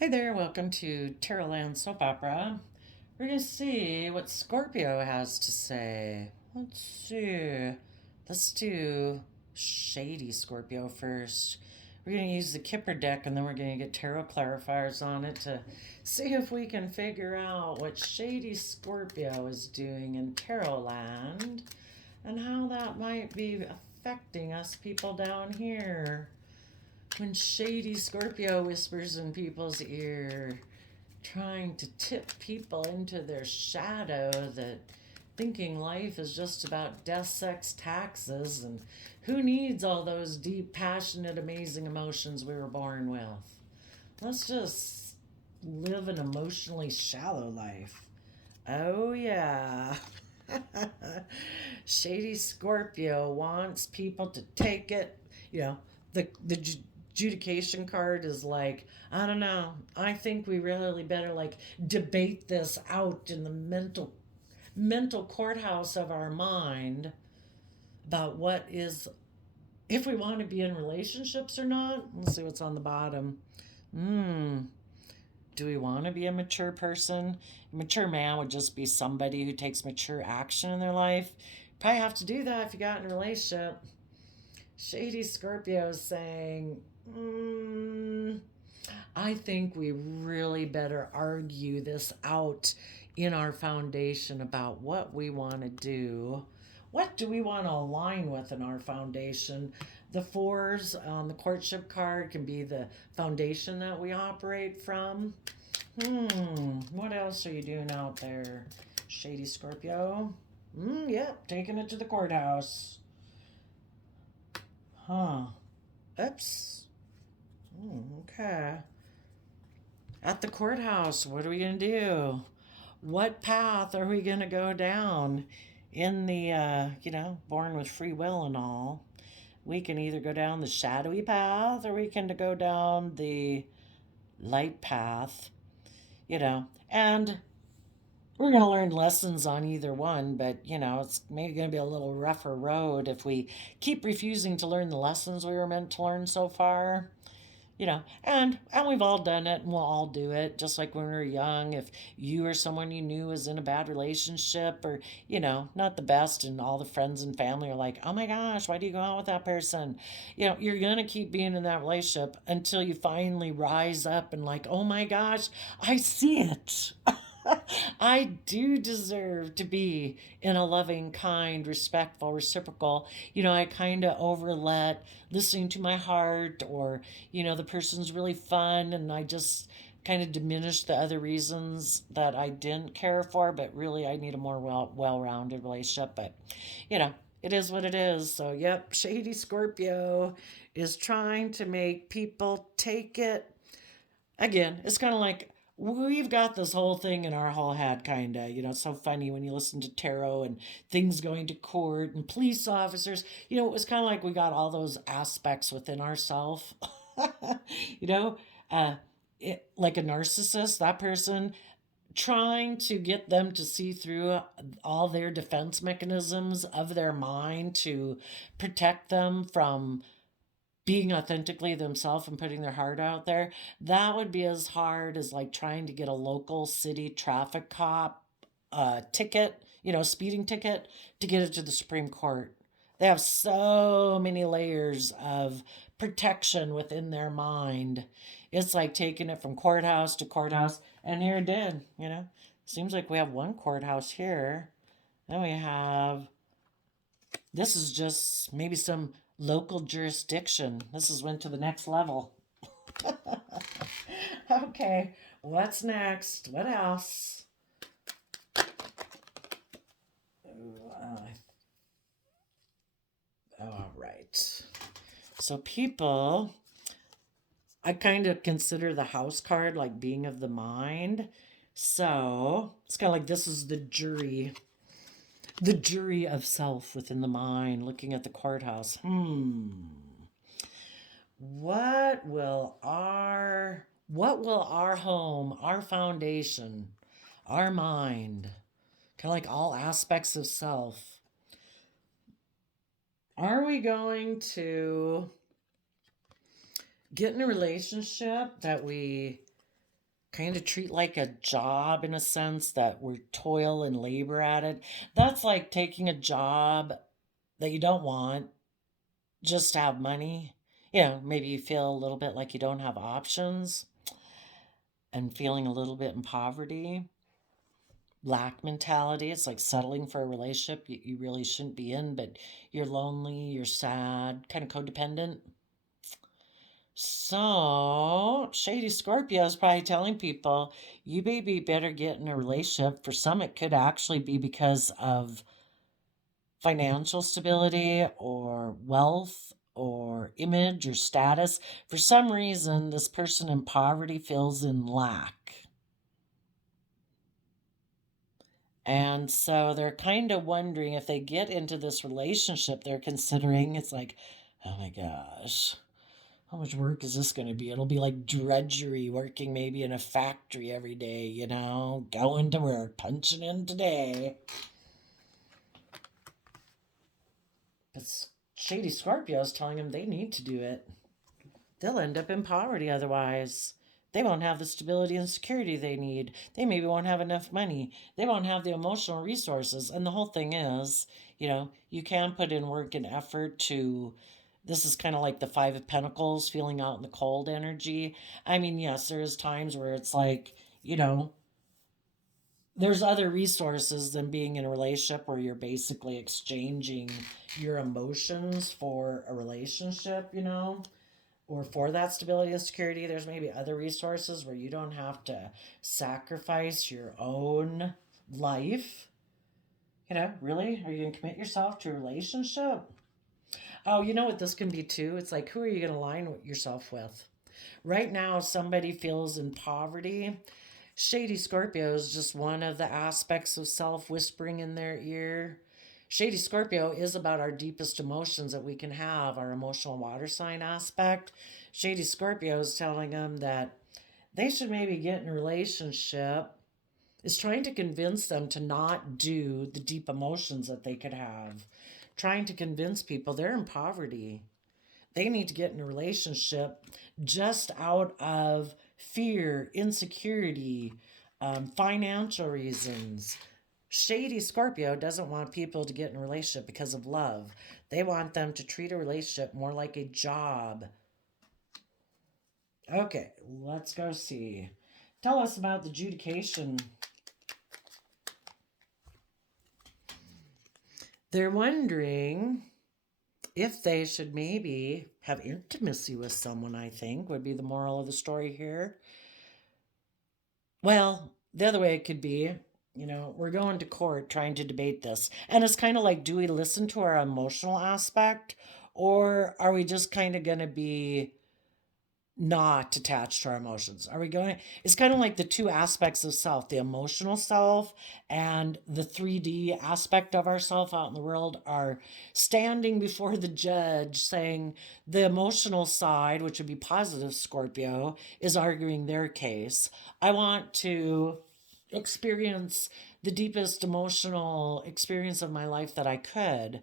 Hi there, welcome to Terrorland Soap Opera. We're going to see what Scorpio has to say. Let's see. Let's do Shady Scorpio first. We're going to use the Kipper deck and then we're going to get tarot clarifiers on it to see if we can figure out what Shady Scorpio is doing in Tarot Land and how that might be affecting us people down here. When shady Scorpio whispers in people's ear, trying to tip people into their shadow, that thinking life is just about death, sex, taxes, and who needs all those deep, passionate, amazing emotions we were born with? Let's just live an emotionally shallow life. Oh, yeah. Shady Scorpio wants people to take it. You know, the adjudication card is like, I don't know. I think we really better like debate this out in the mental courthouse of our mind about what is, if we want to be in relationships or not. Let's see what's on the bottom. Hmm. Do we want to be a mature person? A mature man would just be somebody who takes mature action in their life. Probably have to do that if you got in a relationship. Shady Scorpio is saying, I think we really better argue this out in our foundation about what we want to do. What do we want to align with in our foundation? The fours on the courtship card can be the foundation that we operate from. What else are you doing out there, Shady Scorpio? Yep, taking it to the courthouse. Huh. Oops. Okay. At the courthouse, what are we going to do? What path are we going to go down in the, born with free will and all? We can either go down the shadowy path or we can go down the light path, and we're going to learn lessons on either one, but it's maybe going to be a little rougher road if we keep refusing to learn the lessons we were meant to learn so far. And we've all done it and we'll all do it, just like when we were young. If you or someone you knew was in a bad relationship, or not the best, and all the friends and family are like, oh my gosh, why do you go out with that person? You're gonna keep being in that relationship until you finally rise up and like, oh my gosh, I see it. I do deserve to be in a loving, kind, respectful, reciprocal. I kind of overlet listening to my heart, or, the person's really fun, and I just kind of diminish the other reasons that I didn't care for, but really I need a more well-rounded relationship. But, it is what it is. So, yep, Shady Scorpio is trying to make people take it. Again, it's kind of like we've got this whole thing in our whole head, kind of. It's so funny when you listen to tarot and things going to court and police officers. It was kind of like we got all those aspects within ourselves. you know, uh, like a narcissist, that person trying to get them to see through all their defense mechanisms of their mind to protect them from being authentically themselves and putting their heart out there. That would be as hard as like trying to get a local city traffic cop ticket, speeding ticket, to get it to the Supreme Court. They have so many layers of protection within their mind. It's like taking it from courthouse to courthouse, and here it did. Seems like we have one courthouse here. Then we have, this is just maybe some local jurisdiction. This has went to the next level. Okay, what's next? What else? All right. So people, I kind of consider the house card like being of the mind. So it's kind of like this is the jury of self within the mind, looking at the courthouse. What will our home, our foundation, our mind, kind of like all aspects of self, are we going to get in a relationship that we kind of treat like a job, in a sense that we toil and labor at it. That's like taking a job that you don't want just to have money. Maybe you feel a little bit like you don't have options and feeling a little bit in poverty. Lack mentality. It's like settling for a relationship you really shouldn't be in, but you're lonely, you're sad, kind of codependent. So, Shady Scorpio is probably telling people you maybe better get in a relationship. For some, it could actually be because of financial stability or wealth or image or status. For some reason, this person in poverty feels in lack. And so they're kind of wondering if they get into this relationship they're considering, it's like, oh my gosh, how much work is this going to be? It'll be like drudgery, working maybe in a factory every day, going to work, punching in today. But Shady Scorpio is telling them they need to do it. They'll end up in poverty otherwise. They won't have the stability and security they need. They maybe won't have enough money. They won't have the emotional resources. And the whole thing is, you can put in work and effort to. This is kind of like the Five of Pentacles, feeling out in the cold energy. I mean, yes, there is times where it's like, there's other resources than being in a relationship where you're basically exchanging your emotions for a relationship, or for that stability and security. There's maybe other resources where you don't have to sacrifice your own life. Really? Are you going to commit yourself to a relationship? Oh, you know what this can be too? It's like, who are you going to align yourself with? Right now, somebody feels in poverty. Shady Scorpio is just one of the aspects of self whispering in their ear. Shady Scorpio is about our deepest emotions that we can have, our emotional water sign aspect. Shady Scorpio is telling them that they should maybe get in a relationship, is trying to convince them to not do the deep emotions that they could have. Trying to convince people they're in poverty. They need to get in a relationship just out of fear, insecurity, financial reasons. Shady Scorpio doesn't want people to get in a relationship because of love. They want them to treat a relationship more like a job. Okay, let's go see. Tell us about the adjudication. They're wondering if they should maybe have intimacy with someone, I think, would be the moral of the story here. Well, the other way it could be, we're going to court trying to debate this. And it's kind of like, do we listen to our emotional aspect, or are we just kind of going to be not attached to our emotions? Are we going? It's kind of like the two aspects of self, the emotional self and the 3D aspect of ourself out in the world are standing before the judge saying the emotional side, which would be positive Scorpio, is arguing their case. I want to experience the deepest emotional experience of my life that I could.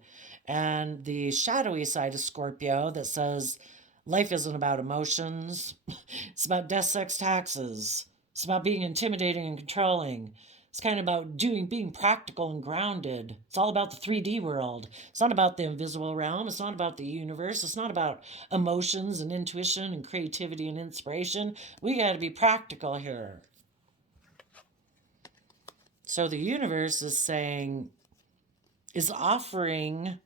And the shadowy side of Scorpio that says, life isn't about emotions. It's about death, sex, taxes. It's about being intimidating and controlling. It's kind of about being practical and grounded. It's all about the 3D world. It's not about the invisible realm. It's not about the universe. It's not about emotions and intuition and creativity and inspiration. We got to be practical here. So the universe is offering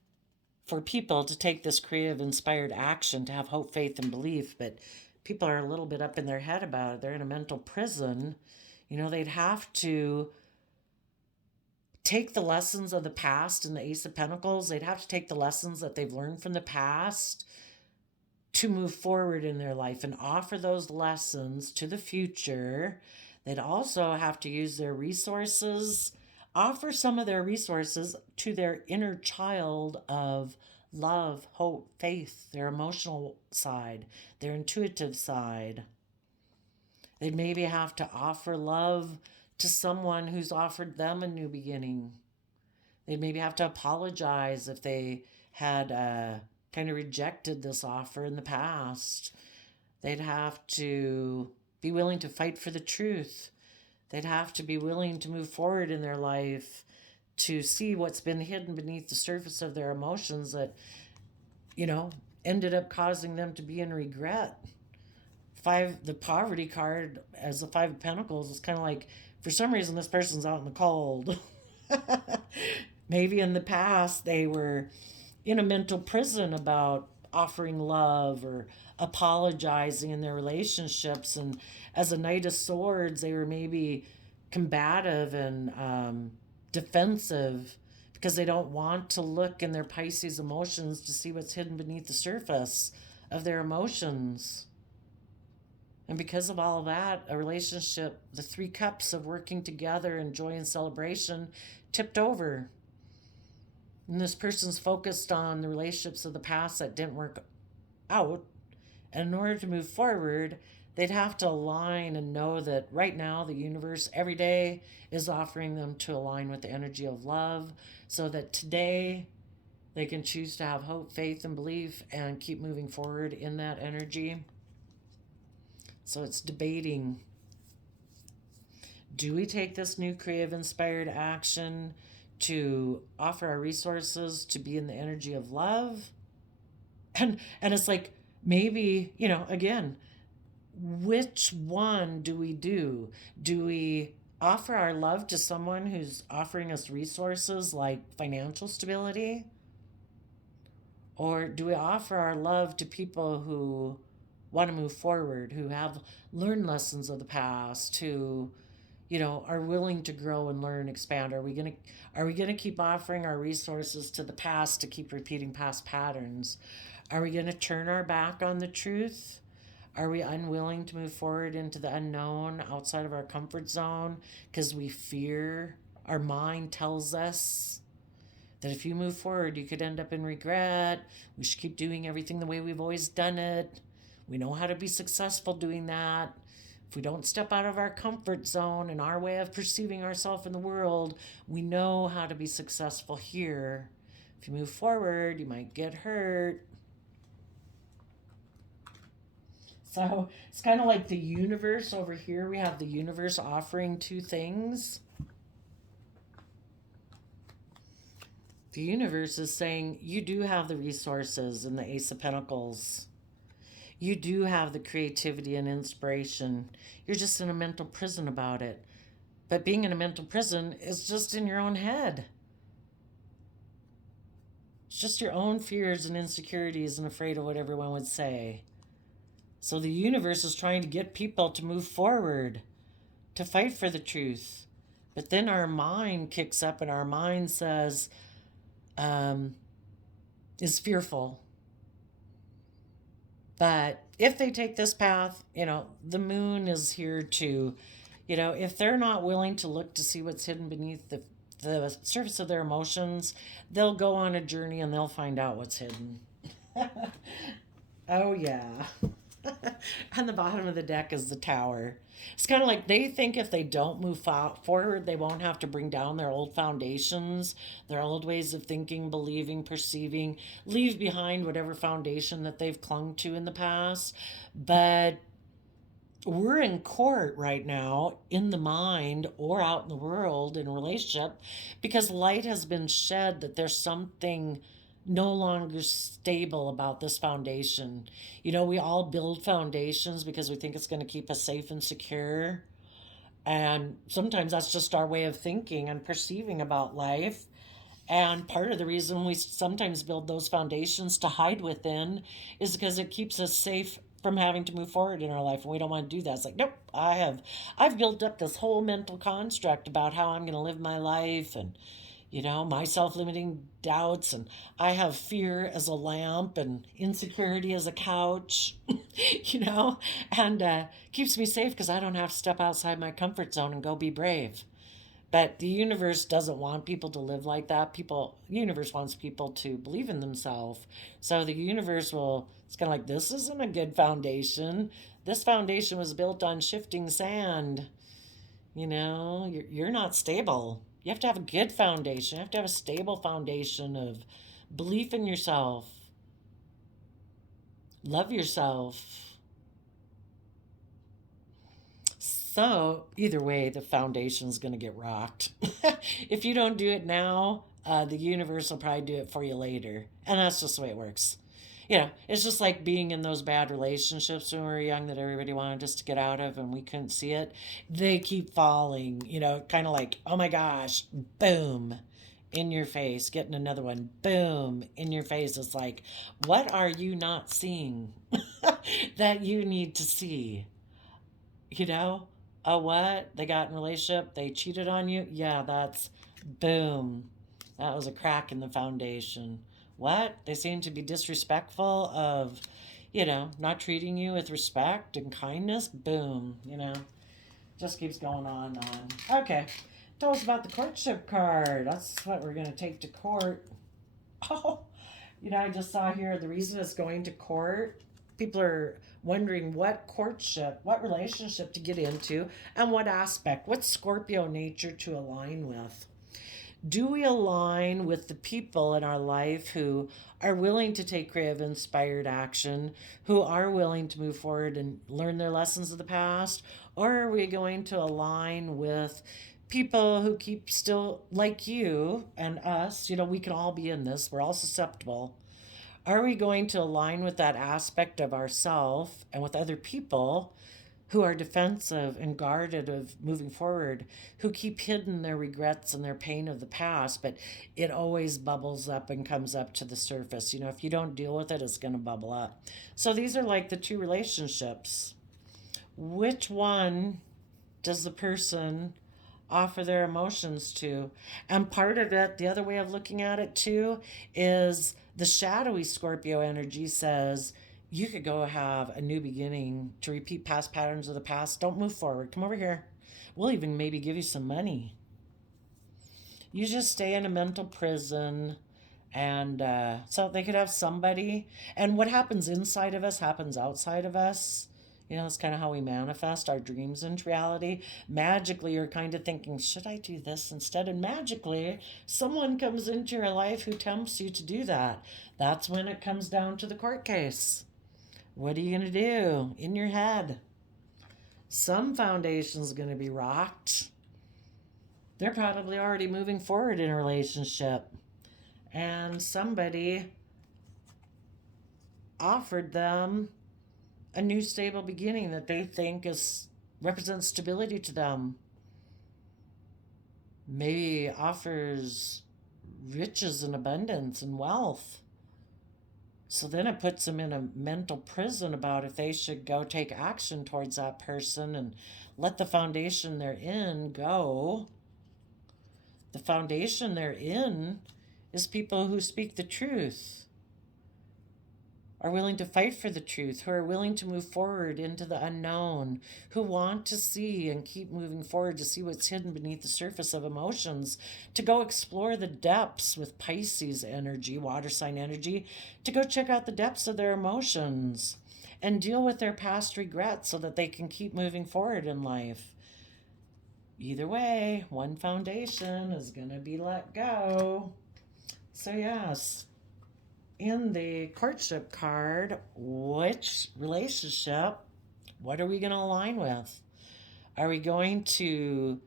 for people to take this creative, inspired action, to have hope, faith, and belief. But people are a little bit up in their head about it. They're in a mental prison. They'd have to take the lessons of the past in the Ace of Pentacles. They'd have to take the lessons that they've learned from the past to move forward in their life and offer those lessons to the future. They'd also have to use their resources, offer some of their resources to their inner child of love, hope, faith, their emotional side, their intuitive side. They'd maybe have to offer love to someone who's offered them a new beginning. They'd maybe have to apologize if they had kind of rejected this offer in the past. They'd have to be willing to fight for the truth. They'd have to be willing to move forward in their life, to see what's been hidden beneath the surface of their emotions that, ended up causing them to be in regret. The poverty card as the Five of Pentacles is kind of like, for some reason, this person's out in the cold. Maybe in the past they were in a mental prison about offering love or apologizing in their relationships. And as a Knight of Swords, they were maybe combative and defensive because they don't want to look in their Pisces emotions to see what's hidden beneath the surface of their emotions. And because of all of that, a relationship, the three cups of working together and joy and celebration, tipped over. And this person's focused on the relationships of the past that didn't work out. And in order to move forward, they'd have to align and know that right now the universe every day is offering them to align with the energy of love, so that today they can choose to have hope, faith, and belief and keep moving forward in that energy. So it's debating. Do we take this new creative inspired action to offer our resources to be in the energy of love? And it's like, maybe, again, which one do we do? Do we offer our love to someone who's offering us resources like financial stability? Or do we offer our love to people who want to move forward, who have learned lessons of the past, who, are willing to grow and learn, expand? Are we gonna keep offering our resources to the past to keep repeating past patterns? Are we gonna turn our back on the truth? Are we unwilling to move forward into the unknown outside of our comfort zone because we fear? Our mind tells us that if you move forward, you could end up in regret. We should keep doing everything the way we've always done it. We know how to be successful doing that. If we don't step out of our comfort zone and our way of perceiving ourselves in the world, we know how to be successful here. If you move forward, you might get hurt. So it's kind of like the universe over here. We have the universe offering two things. The universe is saying, you do have the resources in the Ace of Pentacles. You do have the creativity and inspiration. You're just in a mental prison about it. But being in a mental prison is just in your own head. It's just your own fears and insecurities and afraid of what everyone would say. So the universe is trying to get people to move forward, to fight for the truth. But then our mind kicks up and our mind says, is fearful. But if they take this path, the moon is here to, if they're not willing to look to see what's hidden beneath the surface of their emotions, they'll go on a journey and they'll find out what's hidden. Oh, yeah. And the bottom of the deck is the Tower. It's kind of like they think if they don't move forward, they won't have to bring down their old foundations, their old ways of thinking, believing, perceiving, leave behind whatever foundation that they've clung to in the past. But we're in court right now, in the mind or out in the world in a relationship, because light has been shed that there's something no longer stable about this foundation. We all build foundations because we think it's going to keep us safe and secure. And sometimes that's just our way of thinking and perceiving about life. And part of the reason we sometimes build those foundations to hide within is because it keeps us safe from having to move forward in our life. And we don't want to do that. It's like, nope, I've built up this whole mental construct about how I'm going to live my life, and my self-limiting doubts, and I have fear as a lamp and insecurity as a couch, and keeps me safe because I don't have to step outside my comfort zone and go be brave. But the universe doesn't want people to live like that. The universe wants people to believe in themselves. So the universe it's kind of like, this isn't a good foundation. This foundation was built on shifting sand. You're not stable. You have to have a good foundation. You have to have a stable foundation of belief in yourself. Love yourself. So, either way, the foundation's going to get rocked. If you don't do it now, the universe will probably do it for you later. And that's just the way it works. You know, it's just like being in those bad relationships when we were young that everybody wanted us to get out of and we couldn't see it. They keep falling, you know, kind of like, oh my gosh, boom, in your face, getting another one, boom, in your face. It's like, what are you not seeing that you need to see? You know, a what? They got in a relationship, they cheated on you? Yeah, that's boom. That was a crack in the foundation. What? They seem to be disrespectful of, you know, not treating you with respect and kindness? Boom, you know. Just keeps going on and on. Okay. Tell us about the courtship card. That's what we're going to take to court. Oh, you know, I just saw here the reason it's going to court. People are wondering what courtship, what relationship to get into, and what aspect, what Scorpio nature to align with. Do we align with the people in our life who are willing to take creative, inspired action, who are willing to move forward and learn their lessons of the past? Or are we going to align with people who keep still, like you and us? You know, we can all be in this, we're all susceptible. Are we going to align with that aspect of ourself and with other people who are defensive and guarded of moving forward, who keep hidden their regrets and their pain of the past, but it always bubbles up and comes up to the surface. You know, if you don't deal with it, it's going to bubble up. So these are like the two relationships. Which one does the person offer their emotions to? And part of it, the other way of looking at it too, is the shadowy Scorpio energy says, you could go have a new beginning to repeat past patterns of the past. Don't move forward. Come over here. We'll even maybe give you some money. You just stay in a mental prison. And so they could have somebody. And what happens inside of us happens outside of us. You know, that's kind of how we manifest our dreams into reality. Magically, you're kind of thinking, should I do this instead? And magically, someone comes into your life who tempts you to do that. That's when it comes down to the court case. What are you going to do in your head? Some foundation's going to be rocked. They're probably already moving forward in a relationship. And somebody offered them a new stable beginning that they think is represents stability to them. Maybe offers riches and abundance and wealth. So then it puts them in a mental prison about if they should go take action towards that person and let the foundation they're in go. The foundation they're in is people who speak the truth, are willing to fight for the truth, who are willing to move forward into the unknown, who want to see and keep moving forward to see what's hidden beneath the surface of emotions, to go explore the depths with Pisces energy, water sign energy, to go check out the depths of their emotions and deal with their past regrets so that they can keep moving forward in life. Either way, one foundation is going to be let go. So, yes, in the courtship card, which relationship, what are we going to align with? Are we going to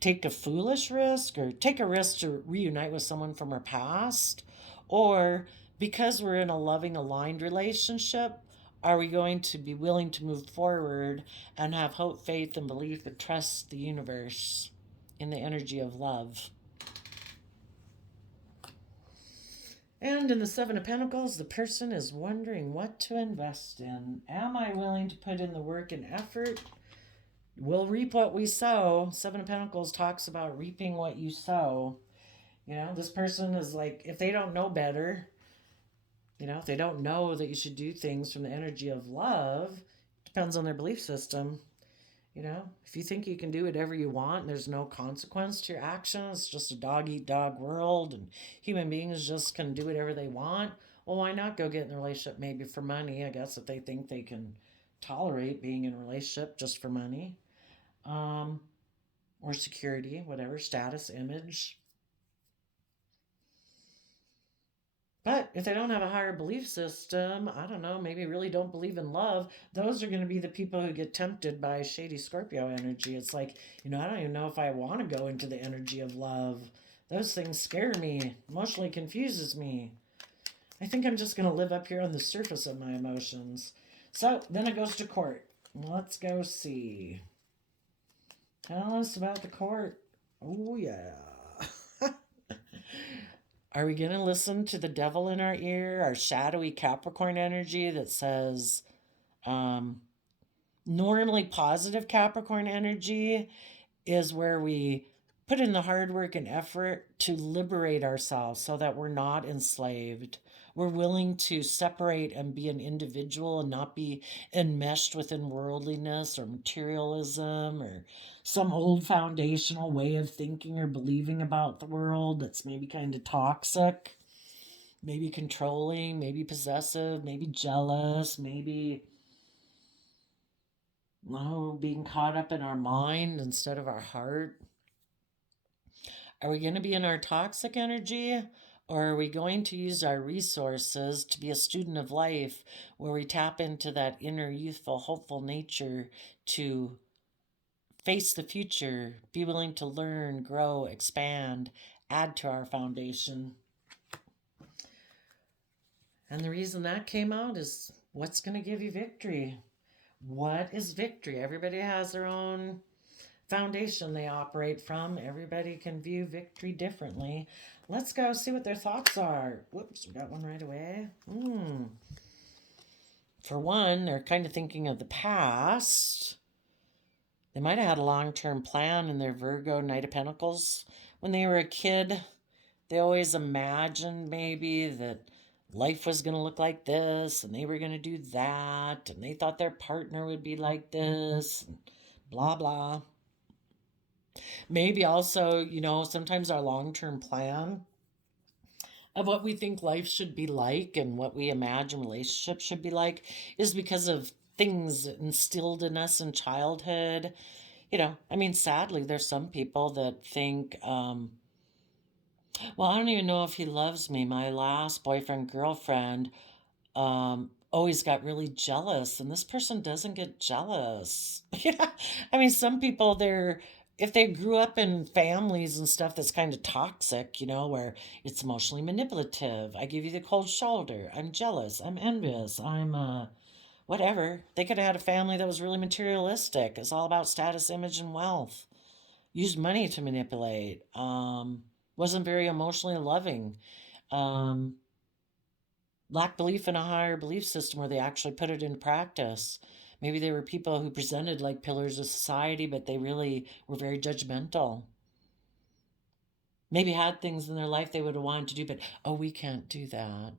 take a foolish risk or take a risk to reunite with someone from our past? Or because we're in a loving, aligned relationship, are we going to be willing to move forward and have hope, faith, and belief and trust the universe in the energy of love? And in the Seven of Pentacles, the person is wondering what to invest in. Am I willing to put in the work and effort? We'll reap what we sow. Seven of Pentacles talks about reaping what you sow. You know, this person is like, if they don't know better, you know, if they don't know that you should do things from the energy of love, depends on their belief system. You know, if you think you can do whatever you want and there's no consequence to your actions, it's just a dog eat dog world and human beings just can do whatever they want, well, why not go get in a relationship maybe for money? I guess if they think they can tolerate being in a relationship just for money, or security, whatever, status, image. But if they don't have a higher belief system, I don't know, maybe really don't believe in love, those are going to be the people who get tempted by shady Scorpio energy. It's like, I don't even know if I want to go into the energy of love. Those things scare me, emotionally confuses me. I think I'm just going to live up here on the surface of my emotions. So then it goes to court. Let's go see. Tell us about the court. Oh, yeah. Are we going to listen to the devil in our ear, our shadowy Capricorn energy that says, um, normally positive Capricorn energy is where we put in the hard work and effort to liberate ourselves so that we're not enslaved. We're willing to separate and be an individual and not be enmeshed within worldliness or materialism or some old foundational way of thinking or believing about the world that's maybe kind of toxic, maybe controlling, maybe possessive, maybe jealous, maybe being caught up in our mind instead of our heart. Are we going to be in our toxic energy, or are we going to use our resources to be a student of life where we tap into that inner youthful, hopeful nature to face the future, be willing to learn, grow, expand, add to our foundation? And the reason that came out is what's going to give you victory? What is victory? Everybody has their own foundation they operate from. Everybody can view victory differently. Let's go see what their thoughts are. Whoops, we got one right away. For one, they're kind of thinking of the past. They might have had a long-term plan in their Virgo Knight of Pentacles. When they were a kid, they always imagined maybe that life was going to look like this and they were going to do that and they thought their partner would be like this and blah blah. Maybe also, sometimes our long-term plan of what we think life should be like and what we imagine relationships should be like is because of things instilled in us in childhood. Sadly, there's some people that think, well, I don't even know if he loves me. My last boyfriend, girlfriend, always got really jealous, and this person doesn't get jealous. Some people, if they grew up in families and stuff that's kind of toxic, where it's emotionally manipulative. I give you the cold shoulder. I'm jealous. I'm envious. I'm whatever. They could have had a family that was really materialistic. It's all about status, image, and wealth. Used money to manipulate. Wasn't very emotionally loving. Lacked belief in a higher belief system where they actually put it into practice. Maybe they were people who presented like pillars of society, but they really were very judgmental. Maybe had things in their life they would have wanted to do, but we can't do that.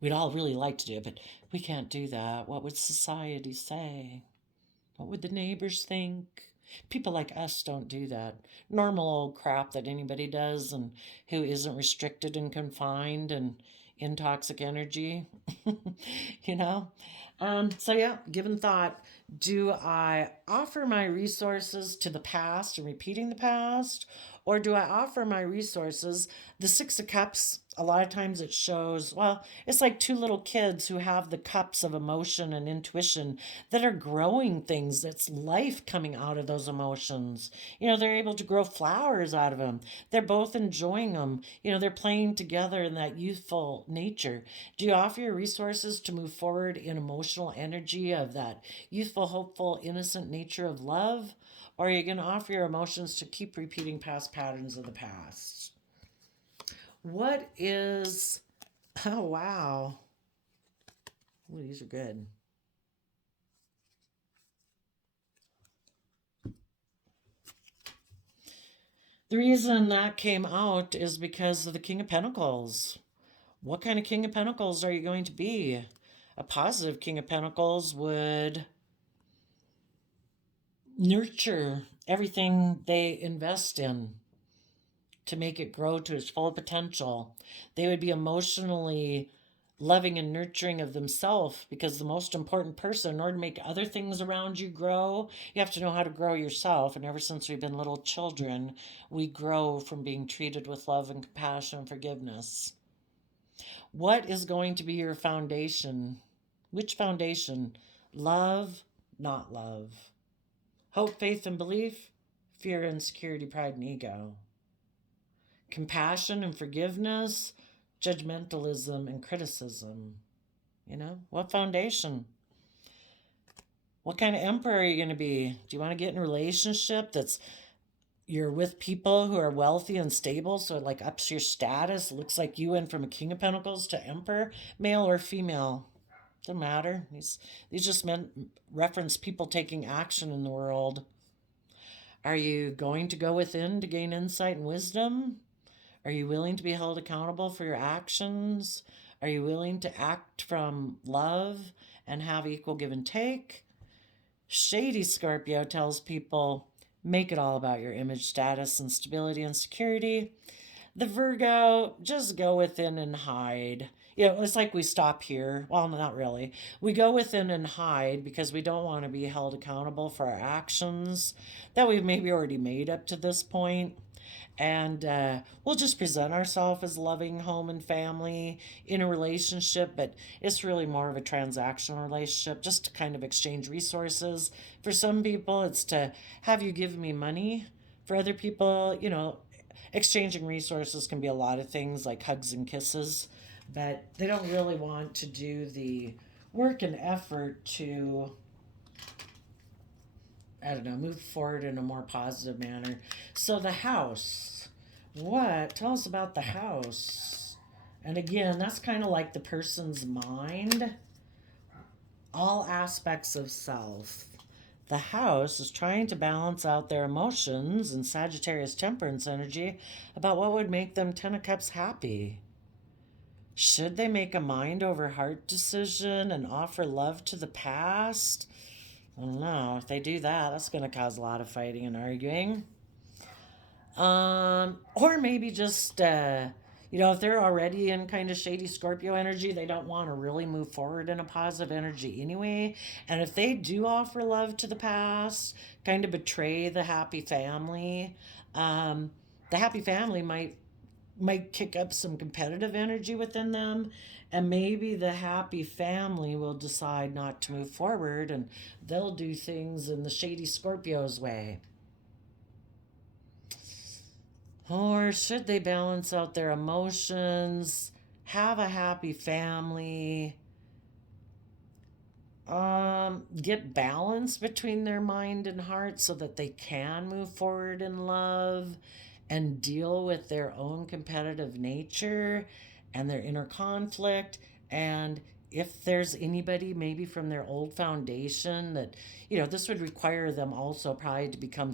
We'd all really like to do it, but we can't do that. What would society say? What would the neighbors think? People like us don't do that. Normal old crap that anybody does and who isn't restricted and confined and in toxic energy. you know? Given thought, do I offer my resources to the past and repeating the past? Or do I offer my resources? The Six of Cups, a lot of times it shows, well, it's like two little kids who have the cups of emotion and intuition that are growing things. That's life coming out of those emotions. They're able to grow flowers out of them. They're both enjoying them. They're playing together in that youthful nature. Do you offer your resources to move forward in emotional energy of that youthful, hopeful, innocent nature of love? Or are you going to offer your emotions to keep repeating past patterns of the past? What is... Oh, wow. Ooh, these are good. The reason that came out is because of the King of Pentacles. What kind of King of Pentacles are you going to be? A positive King of Pentacles would nurture everything they invest in to make it grow to its full potential. They would be emotionally loving and nurturing of themselves, because the most important person, in order to make other things around you grow, you have to know how to grow yourself. And ever since we've been little children, we grow from being treated with love and compassion and forgiveness. What is going to be your foundation? Which foundation? Love, not love. Hope, faith, and belief. Fear, insecurity, pride, and ego. Compassion and forgiveness. Judgmentalism and criticism. What foundation? What kind of emperor are you going to be? Do you want to get in a relationship that's you're with people who are wealthy and stable, so it like ups your status? It looks like you went from a King of Pentacles to Emperor, male or female. Doesn't matter. These just meant reference people taking action in the world. Are you going to go within to gain insight and wisdom? Are you willing to be held accountable for your actions? Are you willing to act from love and have equal give and take? Shady Scorpio tells people, make it all about your image, status, and stability and security. The Virgo, just go within and hide. It's like we stop here. Well, not really. We go within and hide because we don't want to be held accountable for our actions that we've maybe already made up to this point. And we'll just present ourselves as loving home and family in a relationship, but it's really more of a transactional relationship, just to kind of exchange resources. For some people, it's to have you give me money. For other people, exchanging resources can be a lot of things like hugs and kisses, but they don't really want to do the work and effort to, I don't know, move forward in a more positive manner. So the house. What? Tell us about the house. And again, that's kind of like the person's mind. All aspects of self. The house is trying to balance out their emotions and Sagittarius temperance energy about what would make them Ten of Cups happy. Should they make a mind over heart decision and offer love to the past? I don't know. If they do that, that's going to cause a lot of fighting and arguing. Or maybe just, if they're already in kind of shady Scorpio energy, they don't want to really move forward in a positive energy anyway. And if they do offer love to the past, kind of betray the happy family, the happy family might kick up some competitive energy within them, and maybe the happy family will decide not to move forward and they'll do things in the shady Scorpio's way. Or should they balance out their emotions, have a happy family, get balance between their mind and heart so that they can move forward in love and deal with their own competitive nature and their inner conflict? And if there's anybody maybe from their old foundation that, this would require them also probably to become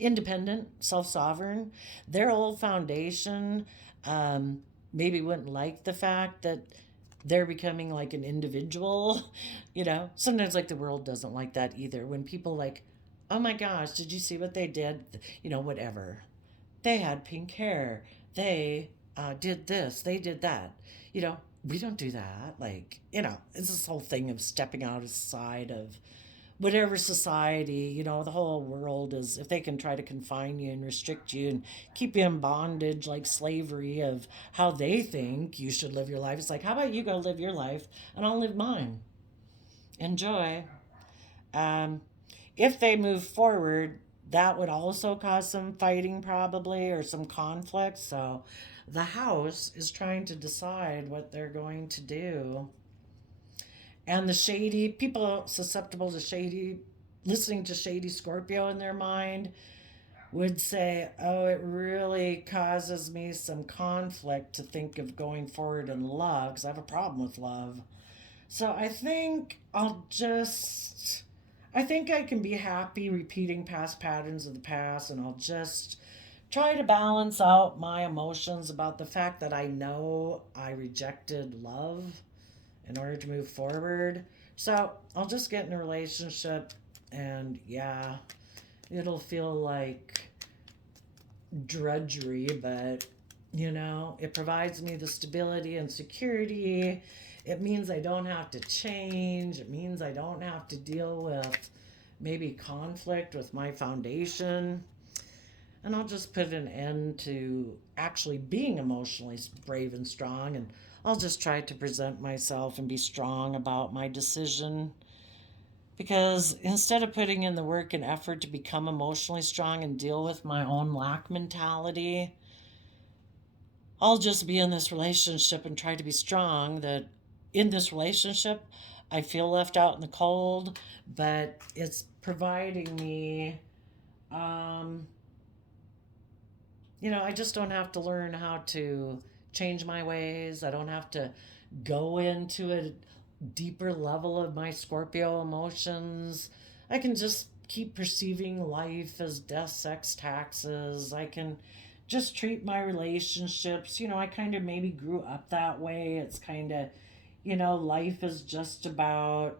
independent, self-sovereign. Their old foundation maybe wouldn't like the fact that they're becoming like an individual. Sometimes like the world doesn't like that either. When people like, oh my gosh, did you see what they did? Whatever. They had pink hair. They did this. They did that. We don't do that. It's this whole thing of stepping outside of whatever society, the whole world is, if they can try to confine you and restrict you and keep you in bondage like slavery of how they think you should live your life. It's like, how about you go live your life and I'll live mine. Enjoy. If they move forward, that would also cause some fighting probably or some conflict. So the house is trying to decide what they're going to do. And the shady, people susceptible to shady, listening to shady Scorpio in their mind would say, oh, it really causes me some conflict to think of going forward in love because I have a problem with love. So I think I can be happy repeating past patterns of the past, and I'll just try to balance out my emotions about the fact that I know I rejected love in order to move forward. So I'll just get in a relationship and it'll feel like drudgery, but it provides me the stability and security. It means I don't have to change. It means I don't have to deal with maybe conflict with my foundation. And I'll just put an end to actually being emotionally brave and strong. And I'll just try to present myself and be strong about my decision. Because instead of putting in the work and effort to become emotionally strong and deal with my own lack mentality, I'll just be in this relationship and try to be strong. That in this relationship, I feel left out in the cold, but it's providing me, um, I just don't have to learn how to change my ways. I don't have to go into a deeper level of my Scorpio emotions. I can just keep perceiving life as death, sex, taxes. I can just treat my relationships. I kind of maybe grew up that way. It's kind of, life is just about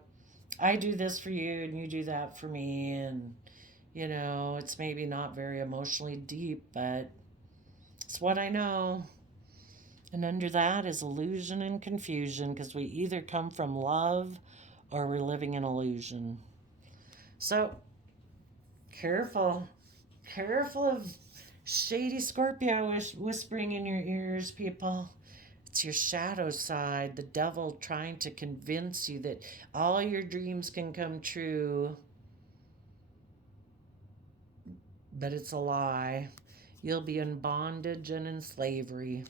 I do this for you and you do that for me. And, it's maybe not very emotionally deep, but it's what I know. And under that is illusion and confusion because we either come from love or we're living in illusion. So, careful. Careful of shady Scorpio whispering in your ears, people. It's your shadow side, the devil trying to convince you that all your dreams can come true. But it's a lie. You'll be in bondage and in slavery.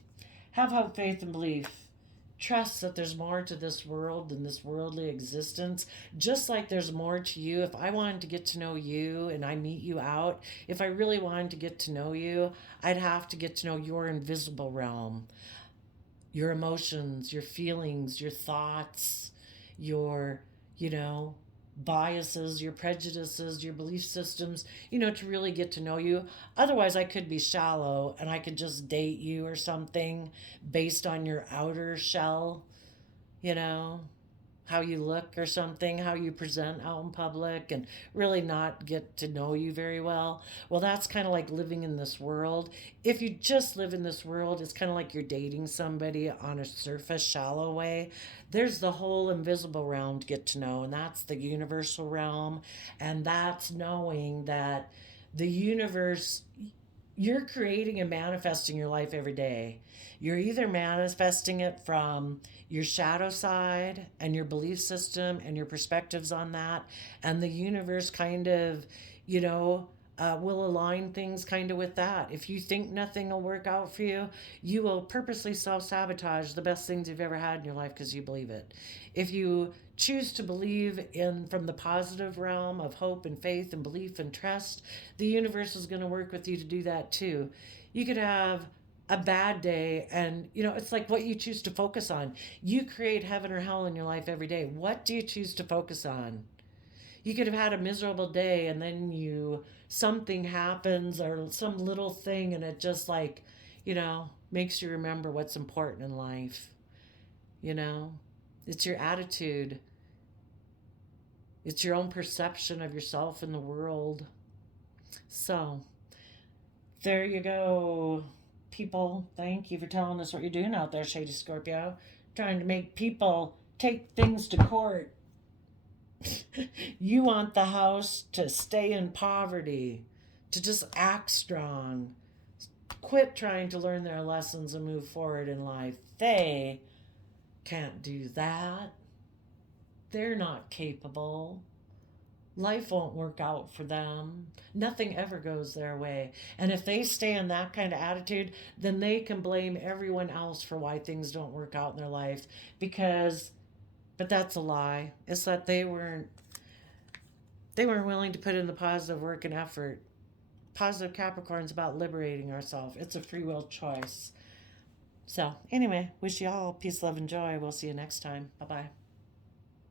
Have hope, faith, and belief. Trust that there's more to this world than this worldly existence. Just like there's more to you. If I wanted to get to know you and I meet you out, if I really wanted to get to know you, I'd have to get to know your invisible realm. Your emotions, your feelings, your thoughts, your, you know, biases, your prejudices, your belief systems, to really get to know you. Otherwise, I could be shallow and I could just date you or something based on your outer shell, you know, how you look or something, how you present out in public, and really not get to know you very well. Well, that's kind of like living in this world. If you just live in this world, it's kind of like you're dating somebody on a surface, shallow way. There's the whole invisible realm to get to know, and that's the universal realm. And that's knowing that the universe, you're creating and manifesting your life every day. You're either manifesting it from your shadow side and your belief system and your perspectives on that, and the universe kind of, will align things kind of with that. If you think nothing will work out for you, you will purposely self sabotage the best things you've ever had in your life because you believe it. If you choose to believe in from the positive realm of hope and faith and belief and trust, the universe is going to work with you to do that too. You could have a bad day, and it's like what you choose to focus on. You create heaven or hell in your life every day. What do you choose to focus on? You could have had a miserable day, and then something happens or some little thing, and it just like makes you remember what's important in life. you know it's your attitude. It's your own perception of yourself in the world. So there you go, people. Thank you for telling us what you're doing out there, Shady Scorpio. Trying to make people take things to court. You want the house to stay in poverty, to just act strong. Quit trying to learn their lessons and move forward in life. They can't do that. They're not capable. Life won't work out for them. Nothing ever goes their way. And if they stay in that kind of attitude, then they can blame everyone else for why things don't work out in their life. But that's a lie. It's that they weren't willing to put in the positive work and effort. Positive Capricorn's about liberating ourselves. It's a free will choice. So anyway, wish you all peace, love, and joy. We'll see you next time. Bye-bye.